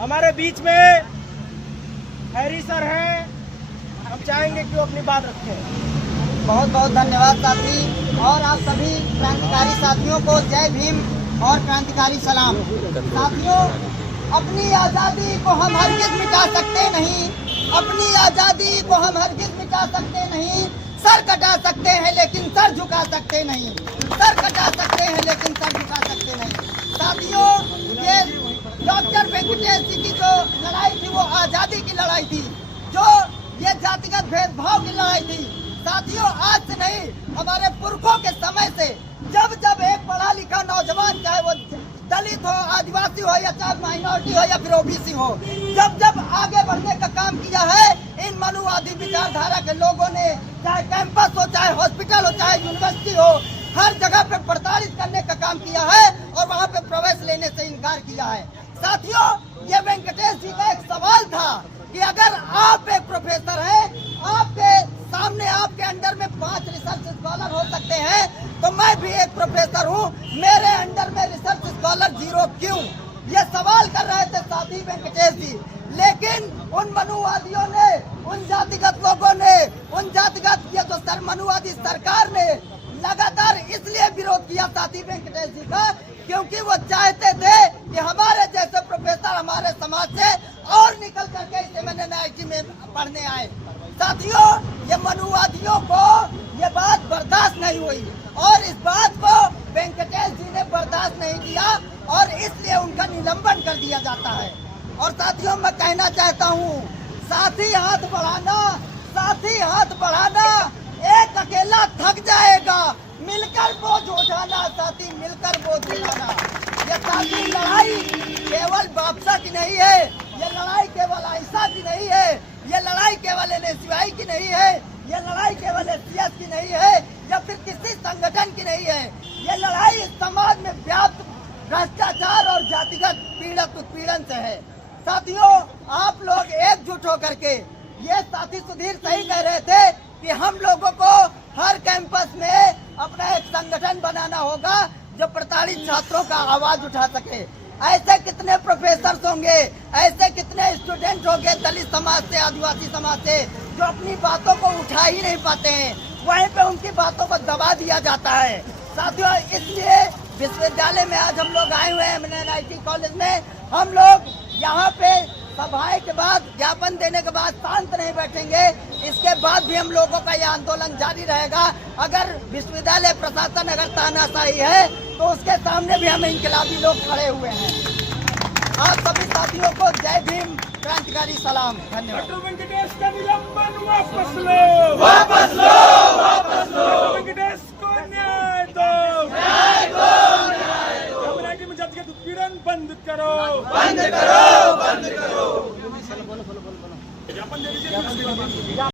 हमारे बीच में Harry sir हैं, हम चाहेंगे कि वो अपनी बात रखें। बहुत बहुत धन्यवाद साथी, और आप सभी क्रांतिकारी साथियों को जय भीम और क्रांतिकारी सलाम। साथियों, अपनी आज़ादी को हम हरगिज़ मिटा सकते नहीं, अपनी आज़ादी को हम हरगिज़ मिटा सकते नहीं। सर कटा सकते हैं लेकिन सर झुका सकते नहीं, सर कटा सकते हैं लेकिन सर झुका सकते नहीं। साथियों, ये डॉक्टर वेंकटेश जी की जो लड़ाई थी वो आज़ादी की लड़ाई थी, जो ये जातिगत भेदभाव की लड़ाई थी। साथियों, आज से नहीं, हमारे पुरखों के समय से जब जब एक पढ़ा लिखा नौजवान, चाहे वो दलित हो, आदिवासी हो, या चाहे माइनॉरिटी हो, या फिर ओबीसी हो, जब जब आगे बढ़ने का काम किया है, इन मनुवादी विचारधारा के लोगों ने, चाहे कैंपस हो, चाहे हॉस्पिटल हो, चाहे यूनिवर्सिटी हो, हर जगह पे प्रताड़ित करने का काम किया है और वहाँ पे प्रवेश लेने से इनकार किया है। साथियों, ये वेंकटेश जी का एक सवाल था कि अगर आप एक प्रोफेसर हैं, आपके सामने, आपके अंडर में 5 रिसर्च स्कॉलर हो सकते हैं, तो मैं भी एक प्रोफेसर हूँ, मेरे अंडर में रिसर्च स्कॉलर 0 क्यों? ये सवाल कर रहे थे साथी वेंकटेश जी। लेकिन उन मनुवादियों ने, उन जातिगत लोगों ने, उन जातिगत ये जो मनुवादी सरकार ने लगातार इसलिए विरोध किया साथी वेंकटेश जी का, क्योंकि वो चाहते थे कि हमारे जैसे प्रोफेसर हमारे समाज से और निकल करके इसे NIT में पढ़ने आए। साथियों, ये मनुवादियों को ये बात बर्दाश्त नहीं हुई और इस बात को वेंकटेश जी ने बर्दाश्त नहीं किया और इसलिए उनका निलंबन कर दिया जाता है। और साथियों, मैं कहना चाहता हूँ, साथी हाथ बढ़ाना, साथी हाथ बढ़ाना, एक अकेला थक जाएगा, मिलकर बोझ उठाना साथी, मिलकर बोझ उठाना। ये साथी लड़ाई केवल बापसा की नहीं है, ये लड़ाई केवल आयशा की नहीं है, ये लड़ाई केवल NSUI की नहीं है, ये लड़ाई केवल SCS की नहीं है, या फिर किसी संगठन की नहीं है। ये लड़ाई इस समाज में व्याप्त भ्रष्टाचार और जातिगत उत्पीड़न से है। साथियों, आप लोग एकजुट होकर के, ये साथी सुधीर सही कह रहे थे कि हम लोगों को हर कैंपस में अपना एक संगठन बनाना होगा जो प्रताड़ित छात्रों का आवाज उठा सके। ऐसे कितने प्रोफेसर होंगे, ऐसे कितने स्टूडेंट होंगे दलित समाज से, आदिवासी समाज से, जो अपनी बातों को उठा ही नहीं पाते हैं, वहीं पे उनकी बातों को दबा दिया जाता है। साथियों, इसलिए विश्वविद्यालय में आज हम लोग आए हुए हैं, NIT कॉलेज में। हम लोग यहाँ पे सभाएं के बाद, ज्ञापन देने के बाद शांत नहीं बैठेंगे। इसके बाद भी हम लोगों का यह आंदोलन जारी रहेगा। अगर विश्वविद्यालय प्रशासन अगर तानाशाही है तो उसके सामने भी हम इंकलाबी लोग खड़े हुए हैं। आप सभी साथियों को जय भीम, क्रांतिकारी सलाम, धन्यवाद। वेंकटेश का निलंबन वापस लो, वापस लो, वापस लो। वेंकटेश को न्याय दो, न्याय दो, न्याय दो। NIT में जातिगत उत्पीड़न बंद करो, बंद करो, बंद करो। ज्ञापन दे दीजिए।